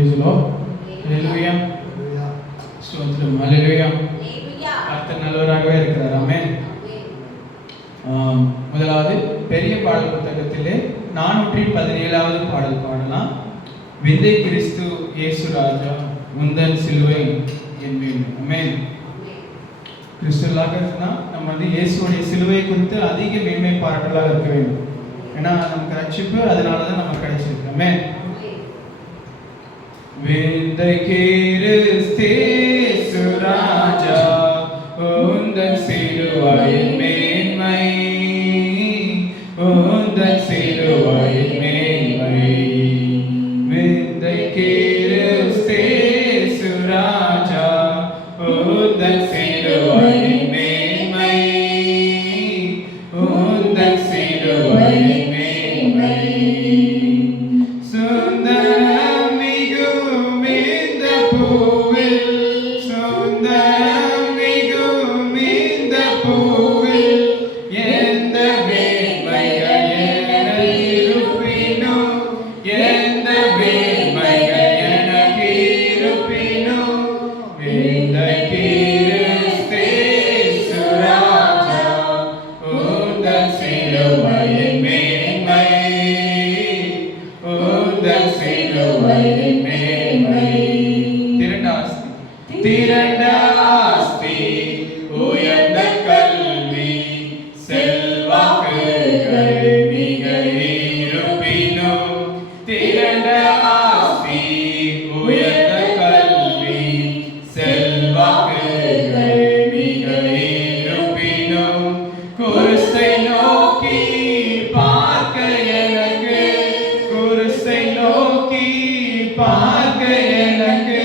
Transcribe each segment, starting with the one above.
Praise the Lord. Hallelujah. ஸ்தோத்திரம். Hallelujah. கர்த்தர் நல்லவராகவே இருக்கிறார். ஆமென். முதலாவது பெரிய பாடல் புத்தகத்திலே 417வது பாடல் பாடலாம். விந்தை கிறிஸ்து இயேசு ராஜா உந்தன் சிலுவை என்பேன். ஆமென். கிறிஸ்துவலாக இருந்தால் நம்ம இயேசுடைய சிலுவை குறித்து அதிக மேன்மை பாராட்டலாக இருக்க வேண்டும். ஏன்னா நமக்கு ரட்சிப்பு அதனால தான் நமக்கு கிடைச்சிருக்கு. ஆமென். விந்தை கிறிஸ்து இயேசு ராஜா உந்தன் சிலுவையின் மேன்மை, உந்தன் சிலுவையின் மேன்மை. விந்தை கிறிஸ்து இயேசு ராஜா உந்தன் சிலுவையின் மேன்மை, உந்தன் சிலுவையின் மேன்மை. சுந்தரம் மிகும் இந்த பூவில், சுந்தரம் மிகும் இந்த பூவில் எந்த மேன்மைகள் எனக்கு இருப்பினும், எந்த மேன்மைகள் எனக்கு இருப்பினும் விந்தை கிறிஸ்து இயேசு ராஜா உந்தன் சிலுவையின் மேன்மை, உந்தன் சிலுவையின் மேன்மை. திரண்ட ஆஸ்தி உயர்ந்த கல்வி செல்வாக்குகள் மிக இருப்பினும், திரண்ட ஆஸ்தி உயர்ந்த கல்வி செல்வாக்குகள் மிக இருப்பினும் குருஸ்தை நோக்கி பார்க்க எனக்கு, குருஸ்தை நோக்கி பார்க்க எனக்கு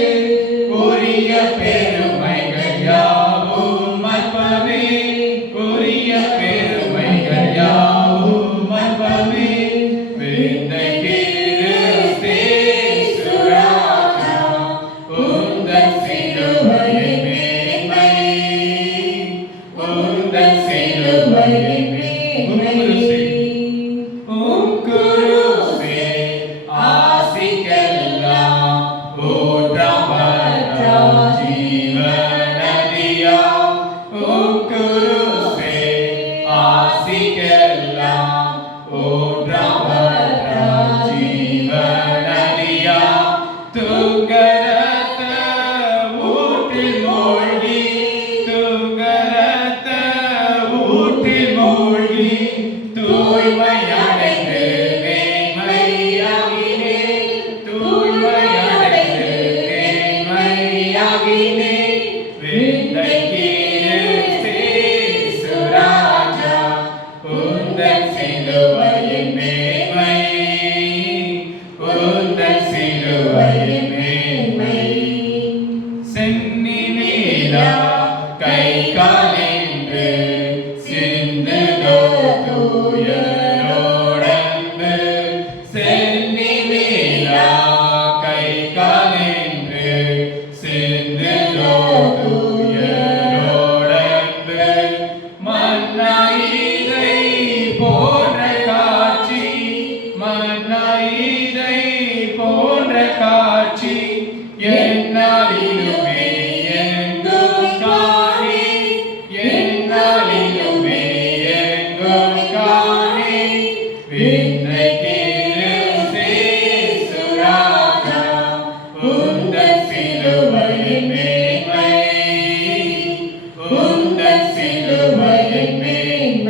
உரிய பெருமைகள் யாவும் அற்பமே, உரிய பெருமைகள் யாவும் அற்பமே. விந்தை கிறிஸ்து இயேசு ராஜா உந்தன் சிலுவையின் மேன்மை, உந்தன் சிலுவையின் மேன்மை. குருவே ஆசிக்கெல்லாம் ஊற்றப்பட்ட ஜீவநதியாம், குருவே ஆசிக்கெல்லாம் ஊற்றப்பட்ட ஜீவநதியாம். துங்கரத்த ஊற்றில் மூழ்கி, துங்கரத்த ஊற்றில் மூழ்கி தூய்மையடைந்து மேன்மையாகினே, தூய்மையடைந்து மேன்மையாகினே. விந்தை கிறிஸ்து இயேசு ராஜா உந்தன் சிலுவையின் மேன்மை, உந்தன் சிலுவையின் மேன்மை. சென்னி நீலா கை காலின்று சிந்துதோ தூயரோடன்பு, சென்னி நீலா கை காலின்று சிந்துதோ தூயரோடன்பு. மன்னாயிதை போன்ற காட்சி, மன்னாயிதை போன்ற காட்சி என்னாலிலுமே எங்கும் காணி, என்னாலிலுமே எங்கும் காணி. விந்தை கிறிஸ்து இயேசு ராஜா உந்தன் சிலுவையின் மேன்மை, உந்தன் சிலுவையின் மேன்மை.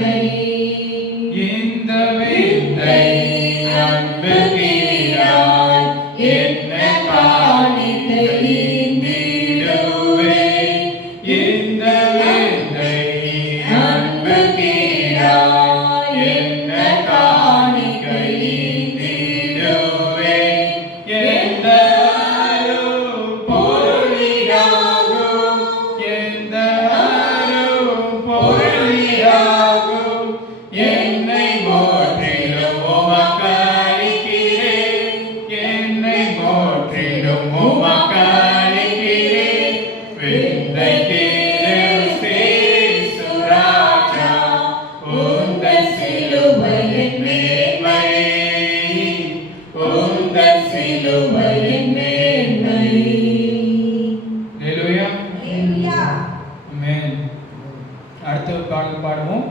அடுத்த ஒரு பாடல் பாடுவோம்.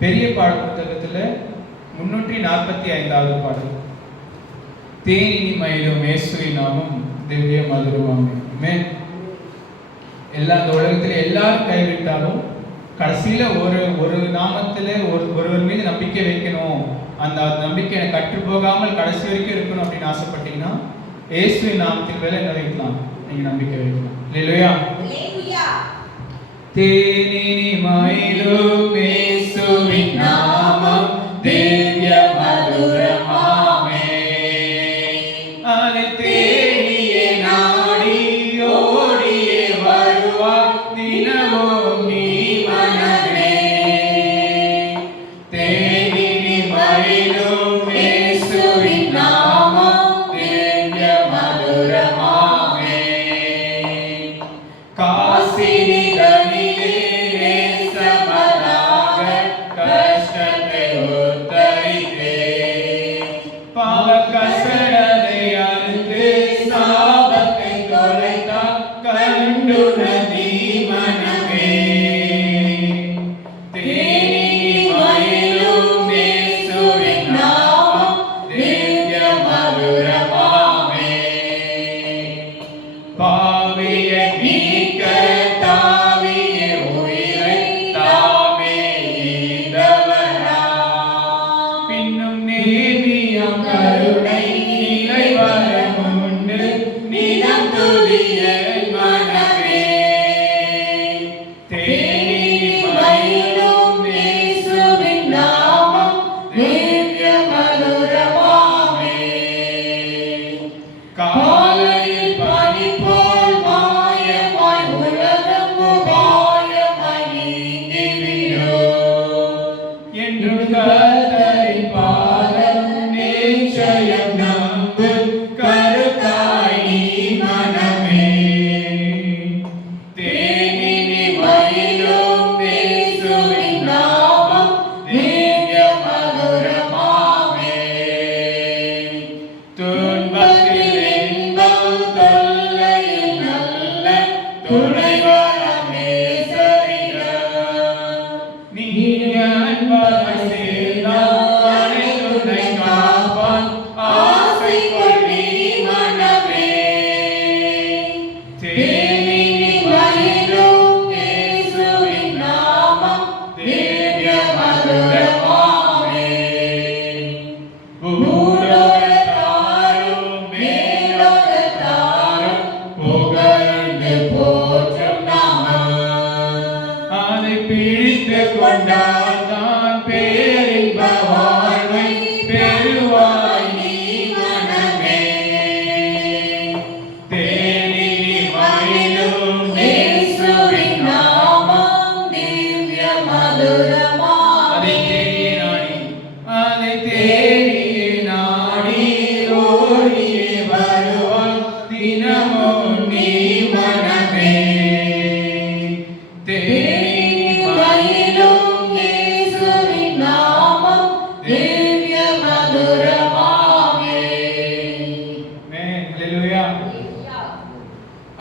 பெரிய பாடல் புத்தகத்தில் 345வது பாடல். தேனினி மயிலும் இயேசுவின் நாமம் திவ்ய மதுரமாமே. ஆமென். எல்லா இந்த உலகத்தில் எல்லாரும் கைவிட்டாலும் கடைசியில் ஒரு நாமத்தில் ஒருவர் மீது நம்பிக்கை வைக்கணும், அந்த நம்பிக்கை எனக்கு கற்று போகாமல் கடைசி வரைக்கும் இருக்கணும் அப்படின்னு ஆசைப்பட்டீங்கன்னா இயேசுவின் நாமத்தின் மேல என்ன வைக்கலாம்? நீங்க நம்பிக்கை வைக்கலாம். அல்லேலூயா. தேனினி மயிலும் இயேசுவின் நாமம் திவ்ய மதுரமாமே. அதை தேடியே நாடி ஓடியே வருவார் தினமும் நீ மனமே. தேனினி மயிலும் இயேசுவின் நாமம் திவ்ய மதுரமாமே. காசினி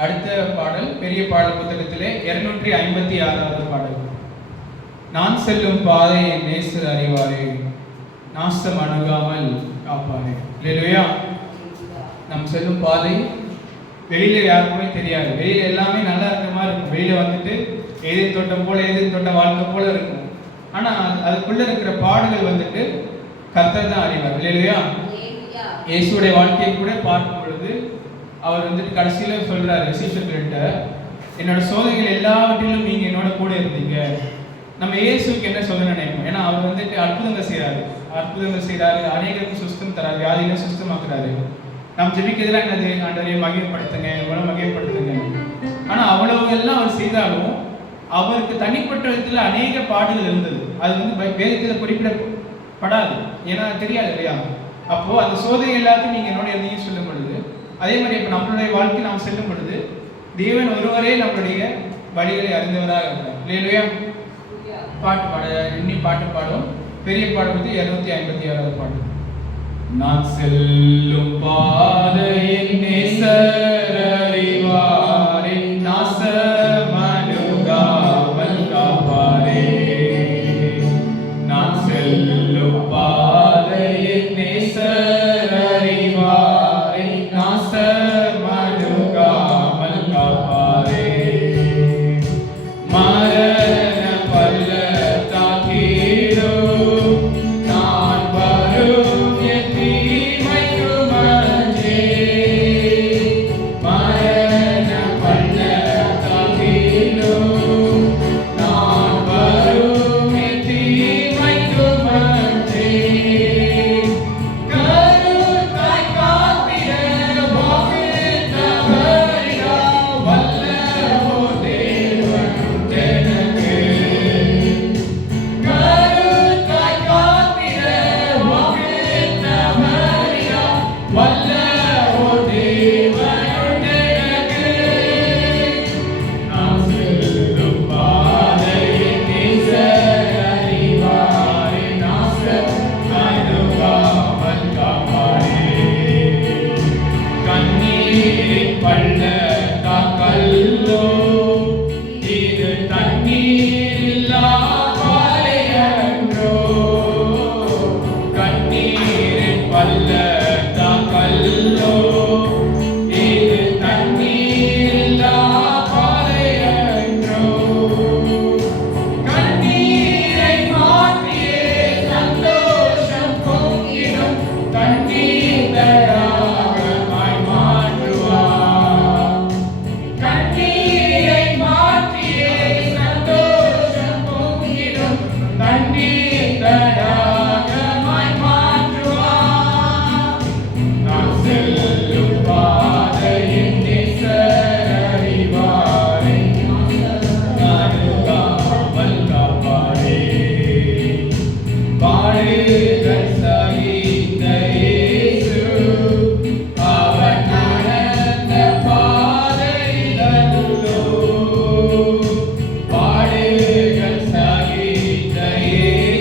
அடுத்த பாடல் பெரிய பாடல் புத்தகத்திலே 256வது பாடல். நான் செல்லும் பாதையை நேசர் அறிவாரே, நாசம் அணுகாமல் காப்பாரே. அல்லேலூயா. நாம் செல்லும் பாதை வெளியில யாருக்குமே தெரியாது. வெளியில எல்லாமே நல்லா இருக்கிற மாதிரி இருக்கும். வெளியில வந்துட்டு ஏதேன் தோட்டம் போல, ஏதேன் தோட்ட வாழ்க்கை போல இருக்கும். ஆனா அதுக்குள்ள இருக்கிற பாடுகள் வந்துட்டு கர்த்தர் தான் அறிவார். அல்லேலூயா. இயேசுடைய வாழ்க்கையை கூட பார்க்கும் பொழுது அவர் வந்துட்டு கடைசியில சொல்றாரு சீஷர்கள்ட்ட, என்னோட சோதனைகள் எல்லாவற்றிலும் நீங்க என்னோட கூட இருந்தீங்க. நம்ம இயேசுக்கு என்ன சொல்ல நினைப்போம்? ஏன்னா அவர் வந்துட்டு அற்புதங்கள் செய்யறாரு, அநேகருக்கு சுஸ்தம் தராரு, வியாதிகளை சுஸ்தமாக்குறாரு. நம்ம ஜெபிக்கிறதுலாம் என்னது? ஆண்டவரை மகிமைப்படுத்துங்க, இவ்வளவு மகிமைப்படுத்துங்க. ஆனா அவ்வளவு எல்லாம் அவர் செய்தாலும் அவருக்கு தனிப்பட்ட விதத்துல அநேக பாடுகள் இருந்தது. அது வந்து வேதத்துல குறிப்பிடப்படாது, ஏன்னா தெரியாது இல்லையா? அப்போ அந்த சோதனை எல்லாத்தையும் நீங்க என்னோட இருந்தீங்கன்னு சொல்லும் பொழுது, அதே மாதிரி இப்ப நம்மளுடைய வாழ்க்கை நாம் செல்லும் பொழுது தேவன் ஒருவரே நம்மளுடைய வழிகளை அறிந்தவராக இருக்கிறார். இல்லையா? பாட்டு பாட இன்னி பாட்டு பாடும். பெரிய பாடம் வந்து 256வது பாட்டு. நான் செல்லும் பாதையின் நேசர் அறிவாரே, நாசமணுகாமல் காப்பாரே. கண்ணீர் தடாகமாய் மாற்றுவார். நான் செல்லும் பாதையின் நேசரறிவாரே, நாடுகாமல் காப்பாரே. பாடுகள் சகித்த இயேசு, அவர் நடந்த பாதையிலோ. பாடுகள் சகித்த இயேசு,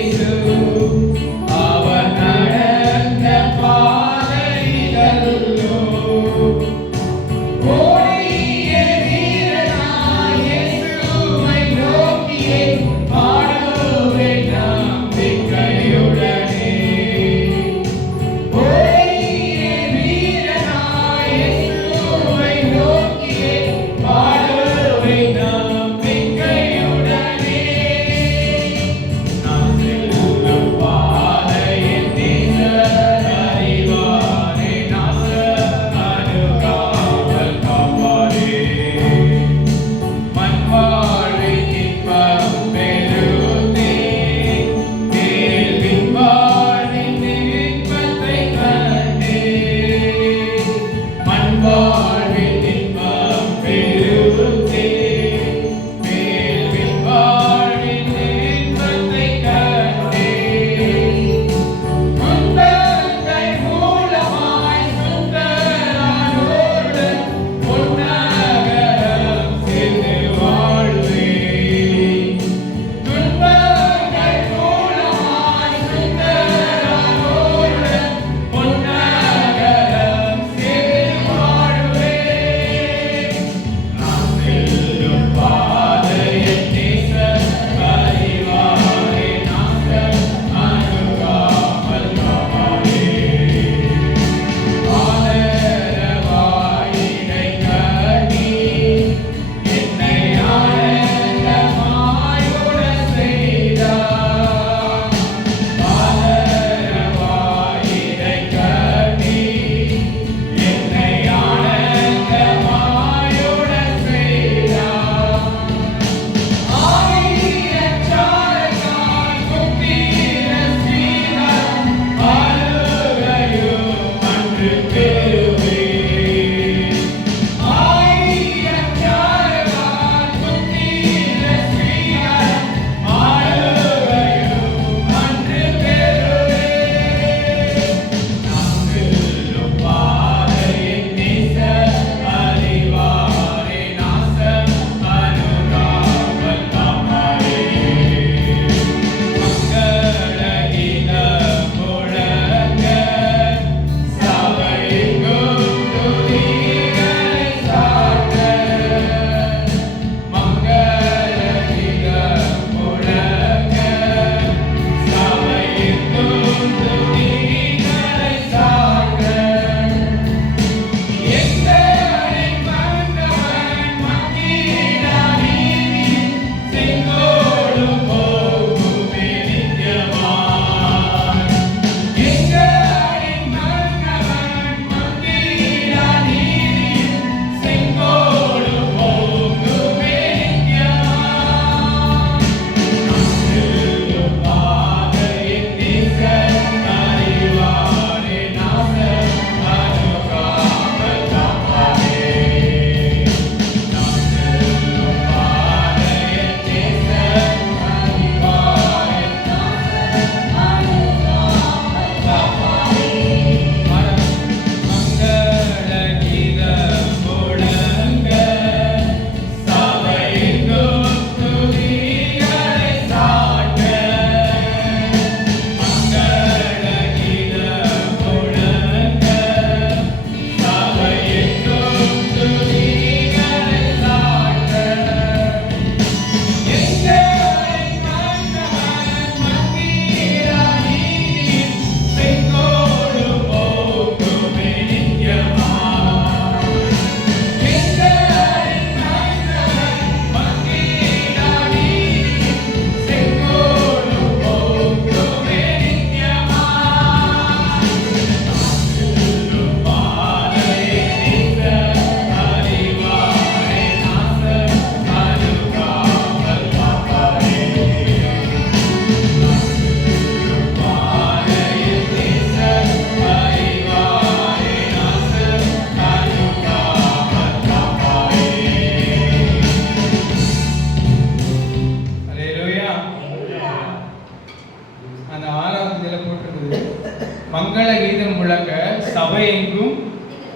மங்கள கீதம் முழங்க சபையெங்கும்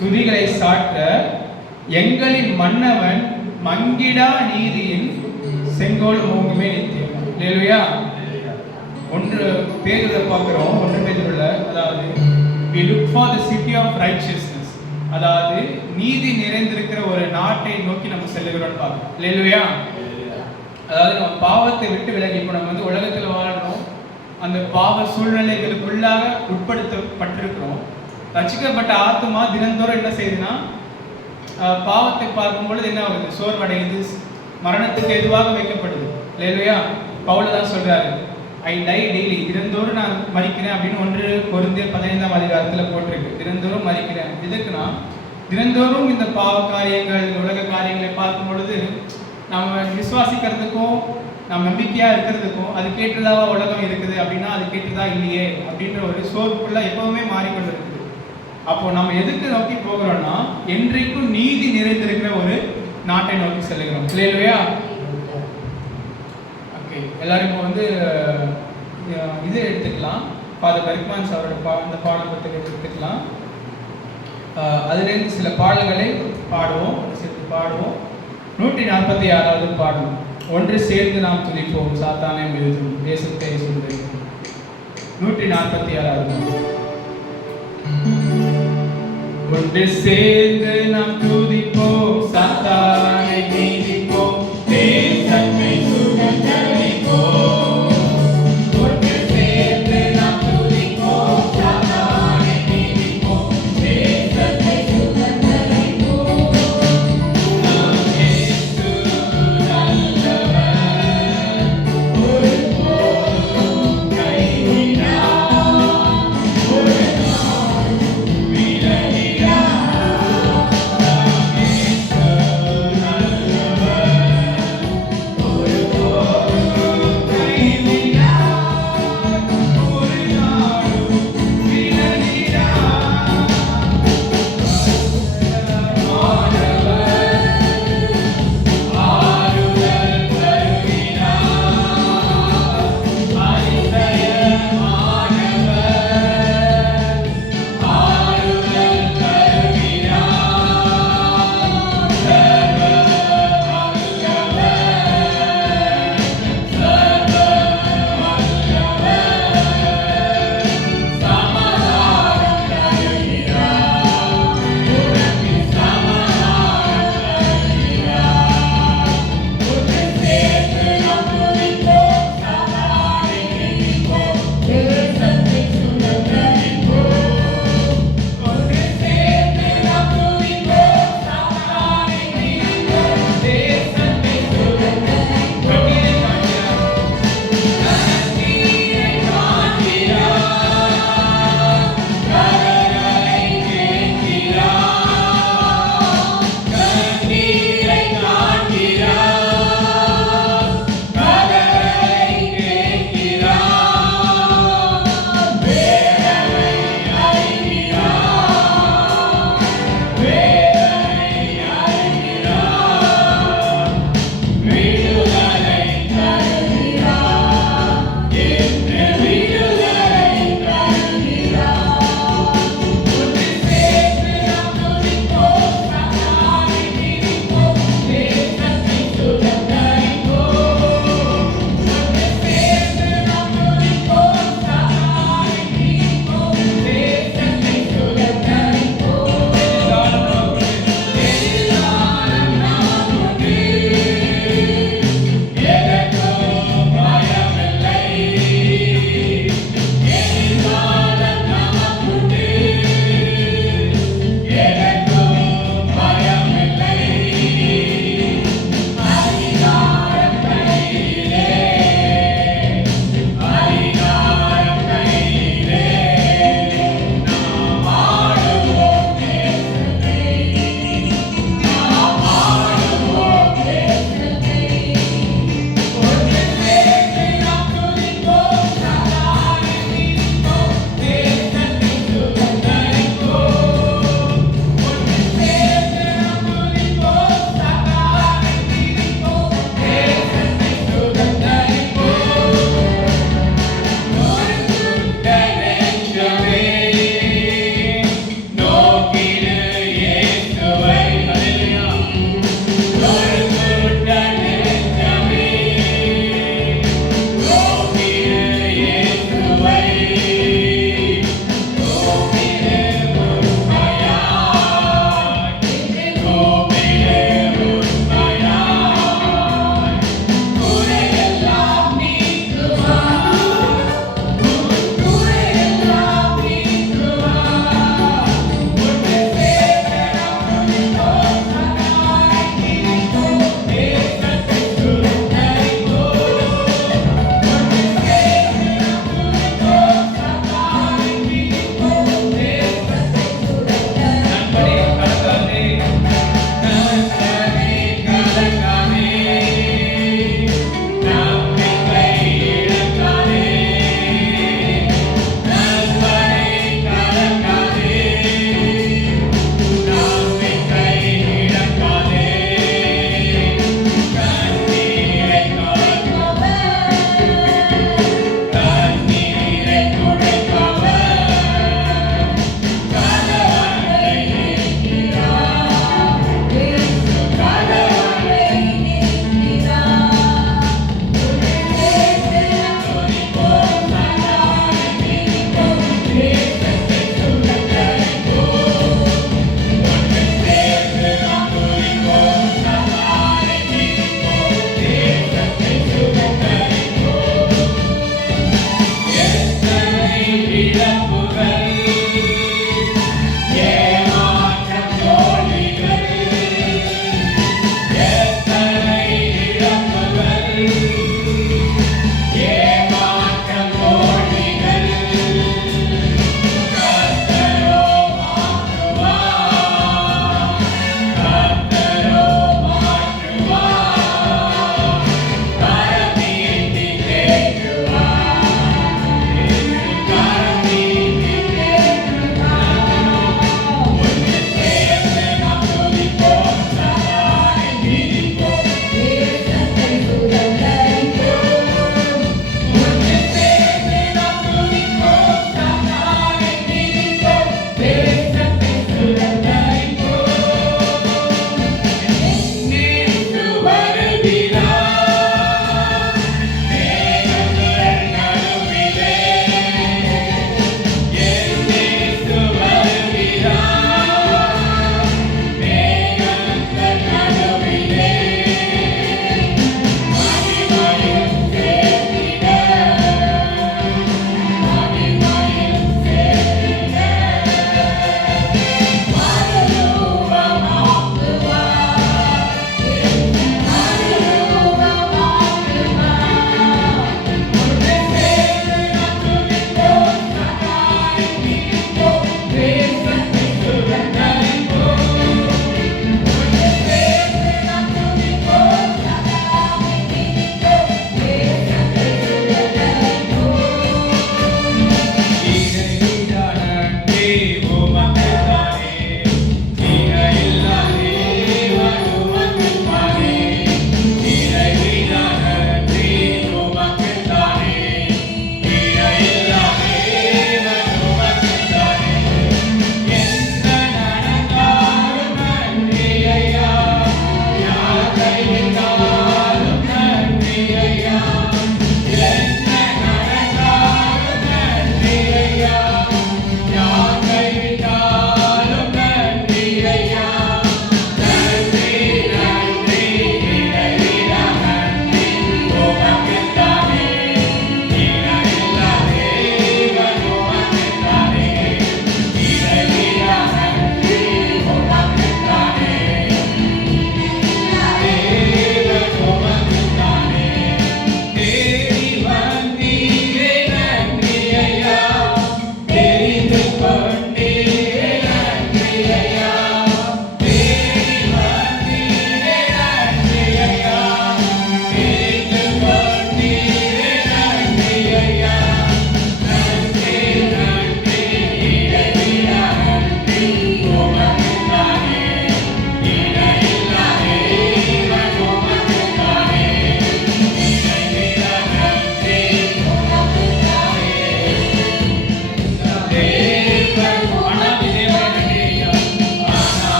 துதிகளை சாற்ற எங்களின் மன்னவன் மங்கிடா நீதியின் செங்கோல் ஓங்குமே நித்தியம். அல்லேலூயா. ஒன்று பேதுருல பார்க்கிறோம், ஒன்று பேதுருல, அதாவது we look for the city of righteousness, அதாவது நீதி நிறைந்திருக்கிற ஒரு நாட்டை நோக்கி நம்ம செல்லுகிறோம் பார்க்கிறோம். அல்லேலூயா. அதாவது நம்ம பாவத்தை விட்டு விலகி, இப்போ நம்ம வந்து உலகத்தில் வாழ்றோம், அந்த பாவ சூழ்நிலைகளுக்குள்ளாக உட்படுத்தப்பட்டிருக்கிறோம். ரட்சிக்கப்பட்ட ஆத்மா தினந்தோறும் என்ன செய்யுதுன்னா பாவத்தை பார்க்கும் பொழுது என்ன ஆகுது? சோர்வடையுது, மரணத்துக்கு எதுவாக வைக்கப்படுது. இல்லையா? பவுல் தான் சொல்றாரு, ஐ டை டெய்லி, தினந்தோறும் நான் மரிக்கிறேன் அப்படின்னு 1 கொரிந்தியர் 15ஆம் அதிகாரத்தில் போட்டிருக்கு. தினந்தோறும் மரிக்கிறேன். எதுக்குன்னா தினந்தோறும் இந்த பாவ காரியங்கள், உலக காரியங்களை பார்க்கும் பொழுது நம்ம விசுவாசிக்கிறதுக்கும் நம்ம நம்பிக்கையாக இருக்கிறதுக்கும் அது கேட்டதாக உலகம் இருக்குது அப்படின்னா அது கேட்டதா இல்லையே அப்படின்ற ஒரு சோர்வுக்குள்ள எப்பவுமே மாறிக்கொண்டு இருக்குது. அப்போ நம்ம எதுக்கு நோக்கி போகிறோம்னா என்றைக்கும் நீதி நிறைந்திருக்கிற ஒரு நாட்டை நோக்கி செல்லுகிறோம். இல்லையா? ஓகே, எல்லாரும் இப்போ வந்து இது எடுத்துக்கலாம். ஃபாதர் பரிக்மான்ஸ் அவரோட அந்த பாட புத்தகத்தை எடுத்துக்கலாம். அதுலேருந்து சில பாடல்களை பாடுவோம், சேர்த்து பாடுவோம். 146வது பாடல். ஒன்று சேர்ந்து நாம் துதிப்போம், சாத்தானை எழுதும் தேசத்தை சுதந்திரிப்போம். 146வது. ஒன்று சேர்ந்து நாம் துதிப்போம், சாத்தானை மீதிப்போம், தேசத்தை சுதந்திரிப்போம். ஒன்று சேர்ந்து நாம் துதிப்போம், சாத்தானை மீதிப்போம், தேசத்தை சுதந்திரிப்போம். நாம் இயேசு நல்லவர், ஒருபோதும் கைவிடார், ஒரு நாளும் விலகிடார். நாம் இயேசு நல்லவர்.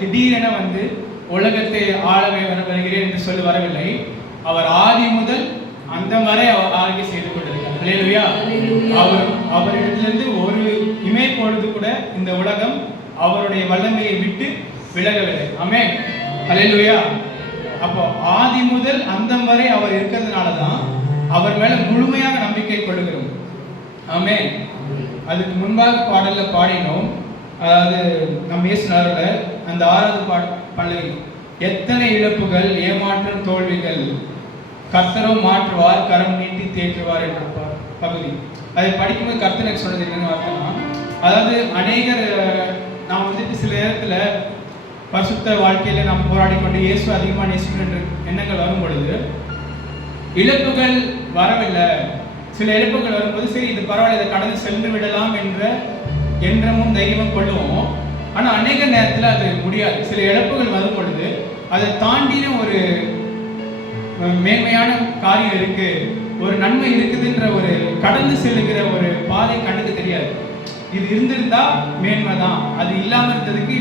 திடீரென வந்து உலகத்தை ஆளவே வருகிறேன் என்று சொல்லி வரவில்லை. அவர் ஆதி முதல் அந்த வரை அவர் ஆளுகை செய்து கொண்டிருக்கிறார். அல்லேலூயா. அவரிடத்திலிருந்து ஒரு இமை பொழுது கூட இந்த உலகம் அவருடைய வல்லமையை விட்டு விலகவில்லை. ஆமென். அல்லேலூயா. அப்போ ஆதி முதல் அந்தம் வரை அவர் இருக்கிறதுனால தான் அவர் மேல முழுமையாக நம்பிக்கை கொள்ளுகிறோம். ஆமென். அதுக்கு முன்பாக பாடல்ல பாடினோம். அதாவது நம்ம இயேசுநாதர்ல அந்த 6வது பல்லவி, எத்தனை இழப்புகள், ஏமாற்றம், தோல்விகள், கர்த்தரோ மாற்றுவார், கரம் நீட்டி தேற்றுவார் என்ற பகுதி. அதை படிக்கும்போது கர்த்தர் எனக்கு சொன்னது என்னன்னு பார்த்தோம்னா, அதாவது அநேகர் நாம் வந்துட்டு சில நேரத்தில் பரிசுத்த வாழ்க்கையில நாம் போராடி கொண்டு இயேசு அதிகமாக நேசிக்கின்ற எண்ணங்கள் வரும் பொழுது இழப்புகள் வரவில்லை. சில இழப்புகள் வரும்போது சரி இது பரவாயில்ல, இதை கடந்து சென்று விடலாம் என்ற எண்ணமும் தைரியமும் கொள்ளுவோம். ஆனால் அநேக நேரத்தில் அது முடியாது. சில இழப்புகள் வரும் பொழுது அதை தாண்டின ஒரு மேன்மையான காரியம் இருக்கு, ஒரு நன்மை இருக்குதுன்ற ஒரு கடந்து செல்லுகிற ஒரு பாதை கண்ணுக்கு தெரியாது. இது இருந்திருந்தா மேன்மை தான், அது இல்லாமல் இருந்ததுக்கு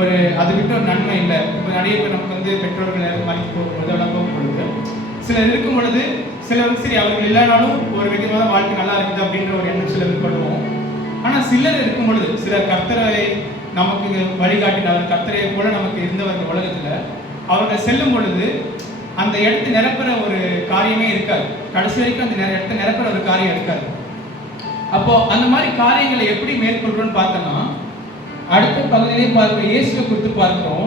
ஒரு அதை விட்டு ஒரு நன்மை இல்லை. இப்போ நிறைய பேர் நமக்கு வந்து பெற்றோர்கள் யாரும் மறைத்து போகும்போது அதெல்லாம் போகும்பொழுது சிலர் இருக்கும் பொழுது சிலர் சரி அவர்கள் இல்லைனாலும் ஒரு விதமான வாழ்க்கை நல்லா இருக்குது அப்படின்ற ஒரு எண்ணம் சிலர் கொள்வோம். ஆனால் சிலர் இருக்கும் பொழுது சிலர் கர்த்தரை நமக்கு வழிகாட்டினவர், கர்த்தரை போல நமக்கு இருந்தவர்கள் உலகத்தில் அவர்கள் செல்லும் பொழுது அந்த இடத்தை நிரப்புற ஒரு காரியமே இருக்காது. கடைசி வரைக்கும் அந்த இடத்தை நிரப்புற ஒரு காரியம் இருக்காது. அப்போ அந்த மாதிரி காரியங்களை எப்படி மேற்கொள்றோம்னு பார்த்தோம்னா அடுத்த பகுதியிலே பார்க்கிறோம். இயேசுவை குறித்து பார்க்கிறோம்.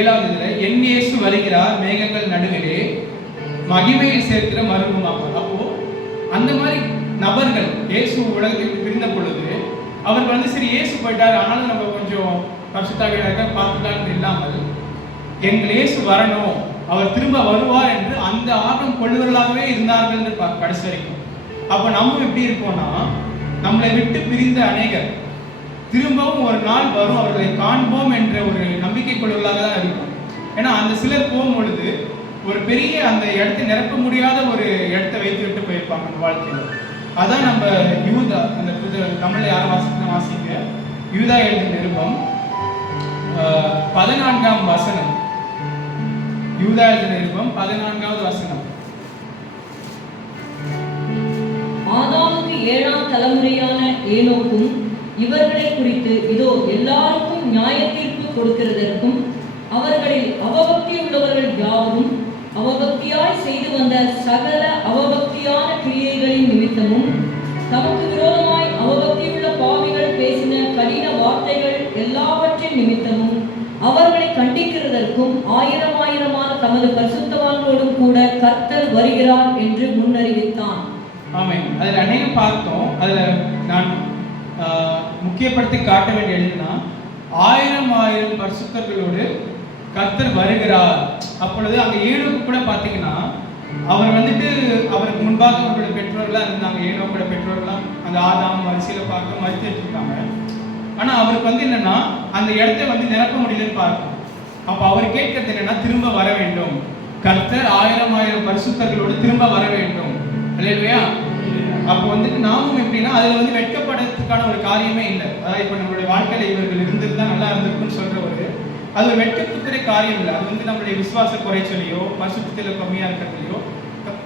7வது இதுல, என் இயேசு வருகிறார் மேகங்கள் நடுவிலே மகிமையில் சேர்க்கிற மருமகமாவார். அப்போ அந்த மாதிரி நபர்கள் இயேசு உலகத்தில் பிரிந்த பொழுது அவர்கள் வந்து சரி இயேசு போயிட்டார், ஆனாலும் நம்ம கொஞ்சம் பரிசுத்தாக பார்த்துட்டான்னு இல்லாமல் எங்கள் இயேசு வரணும், அவர் திரும்ப வருவார் என்று அந்த ஆர்வம் கொள்ளுவர்களாகவே இருந்தார்கள் என்று கடைசி வரைக்கும். அப்போ நம்ம எப்படி இருப்போம்னா, நம்மளை விட்டு பிரிந்த அநேகர் திரும்பவும் ஒரு நாள் வரும், அவர்களை காண்போம் என்ற ஒரு நம்பிக்கை கொள்ளுவர்களாக தான் இருக்கும். ஏன்னா அந்த சிலர் போகும் பொழுது ஒரு பெரிய அந்த இடத்தை நிரப்ப முடியாத ஒரு இடத்தை வைத்து விட்டு போயிருப்பாங்க அந்த வாழ்க்கையில். அதான் நம்ம யூதா, அந்த புது தமிழ் யாரும் வாசிக்க யூதா எழுதின நிருபம் 14ஆம் வசனம். யூதா எழுதின நிருபம் 14வது வசனம். ஆதாமுக்கு 7ஆம் தலைமுறையான ஏனோக்கும் இவர்களை குறித்து இதோ எல்லாருக்கும் நியாய தீர்ப்பு கொடுக்கிறதற்கும் அவர்களில் அவபக்தி உள்ளவர்கள் யாவரும் அவபக்தியாய் செய்து வந்த சகல அவபக்தியான கிரியைகளின் நிமித்தமும் தமக்கு விரோதமாய் அவபக்தியுள்ள பாவிகள் பேசின கடின வார்த்தைகள் எல்லாவற்றின் நிமித்தமும் அவர்களை கண்டிக்கிறதற்கும் ஆயிரமான தமது பரிசுத்தவான்களோடும் கூட கர்த்தர் வருகிறார் என்று முன்னறிவித்தான். ஆமென். அதில் அநேகம் பார்த்தோம். அதில் நான் முக்கியப்படுத்தி காட்ட வேண்டிய எழுதுனா 1000 பரிசுத்தர்களோடு கர்த்தர் வருகிறார். அப்பொழுது அங்கே ஏனோக்கு கூட பார்த்தீங்கன்னா அவர் வந்துட்டு அவருக்கு முன்பாக அவர்களுடைய பெற்றோர்களாக இருந்தாங்க. ஏனோக்கோட பெற்றோர்களாம் அந்த ஆதாம் வரிசையில் பார்க்க மறுத்துட்டு இருக்காங்க. ஆனால் அவருக்கு வந்து என்னன்னா அந்த இடத்தை வந்து நிரப்ப முடியலன்னு பார்க்கணும். அப்போ அவர் கேட்கறது என்னன்னா திரும்ப வர வேண்டும், கர்த்தர் 1000 பரிசுத்தர்களோடு திரும்ப வர வேண்டும். இல்லையா? அப்போ வந்துட்டு நாமும் எப்படின்னா அதில் வந்து வெட்கப்படுறதுக்கான ஒரு காரியமே இல்லை. அதாவது இப்போ நம்மளுடைய வாழ்க்கையில் இவர்கள் இருந்திருந்தா நல்லா இருந்திருக்குன்னு சொல்ற ஒரு அது ஒரு வெட்கத்துக்குரிய காரியம் இல்லை. அது வந்து நம்மளுடைய விசுவாச குறைச்சலையோ பரிசுத்தத்தில் கம்மியாக இருக்கிறதுலையோ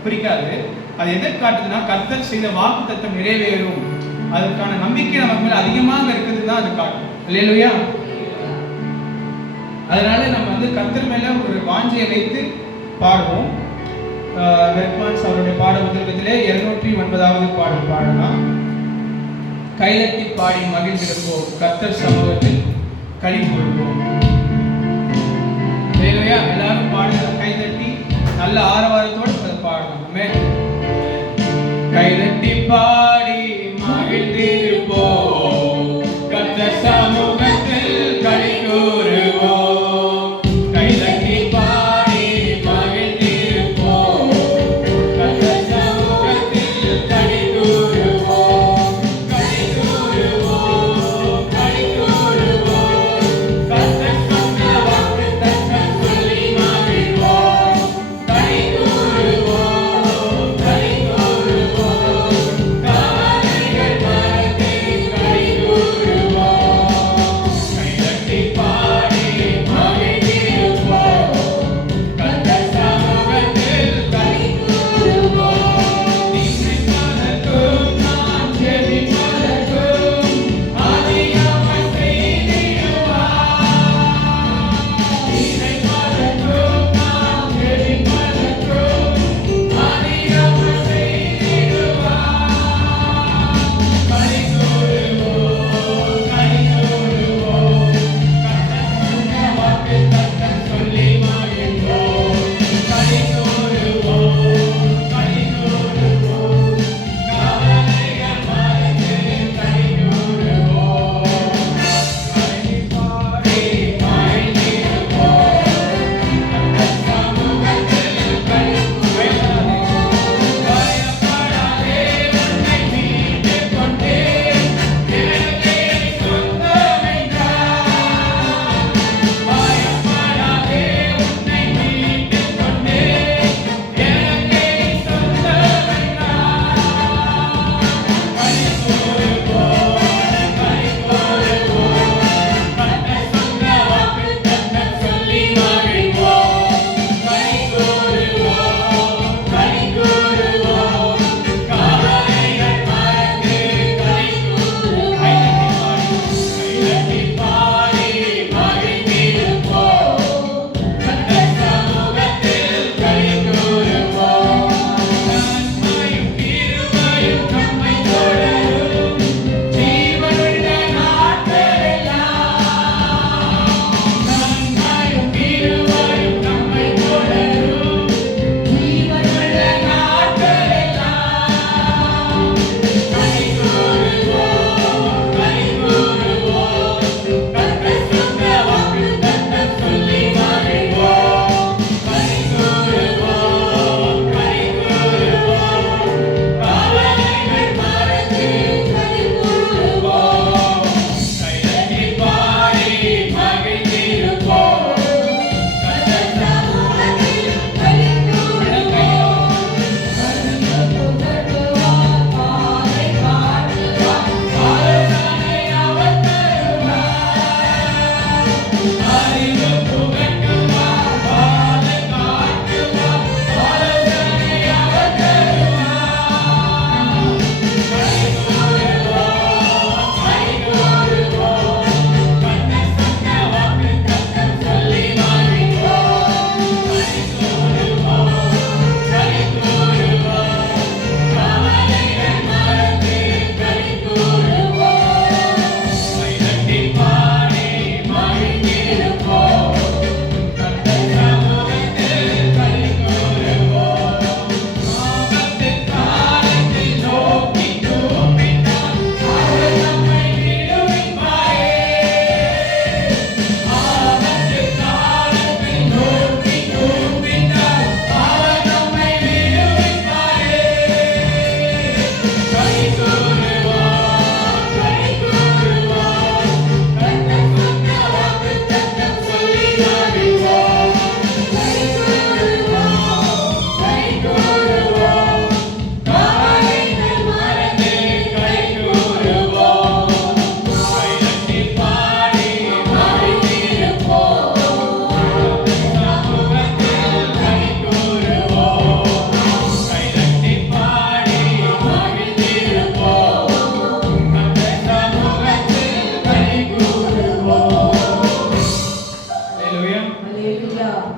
பிரிக்காது. அது எதை காட்டுதுன்னா கர்த்தர் செய்த வாக்குத்தத்தம் நிறைவேறும், அதுக்கான நம்பிக்கை நமக்கு மேலே அதிகமாக இருக்கிறது தான் அது காட்டும். இல்லையா? அதனால நம்ம வந்து கர்த்தர் மேல ஒரு வாஞ்சையை வைத்து பாடுவோம். வெர்மான்ஸ் அவருடைய பாட புத்தகத்திலே 209வது பாடல் பாடலாம். கைதட்டி பாடி மகிழ்ந்திருப்போம், கர்த்தர் சமூகத்தில் களி கூறுவோம். எல்லாரும் பாடுற கைதட்டி நல்ல ஆரவாரத்தோடு பாடலாம். கைதட்டி பாடி மகிழ்ந்திருப்போம், கர்த்தர் சமூகத்தில் களி கூறுவோம். God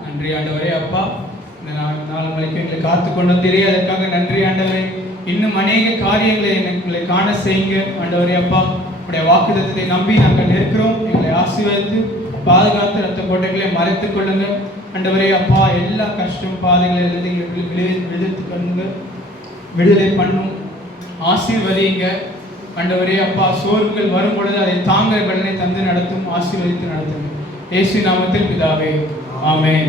நன்றி ஆண்டவரே அப்பா, இந்த நாள் மணிக்கு எங்களை காத்து கொண்டு வந்தீரே, அதற்காக நன்றி ஆண்டவரே. இன்னும் அநேக காரியங்களை எங்களை காண செய்யுங்க ஆண்டவரே அப்பா. உடைய வாக்குத்தத்தத்தை நம்பி நாங்கள் இருக்கிறோம். எங்களை ஆசீர்வதித்து பாதுகாத்து ரத்த கோட்டைகளை மறைத்துக் கொள்ளுங்க ஆண்டவரே அப்பா. எல்லா கஷ்டம் பாதைகளிலிருந்து விடுவித்து கொள்ளுங்க, விடுதலை பண்ணும், ஆசீர்வதிங்க ஆண்டவரே அப்பா. சோர்வுகள் வரும் பொழுது அதை தாங்க பலனை தந்து நடத்தும், ஆசீர்வதித்து நடத்தும். இயேசு நாமத்தில் பிதாவே, ஆமென்.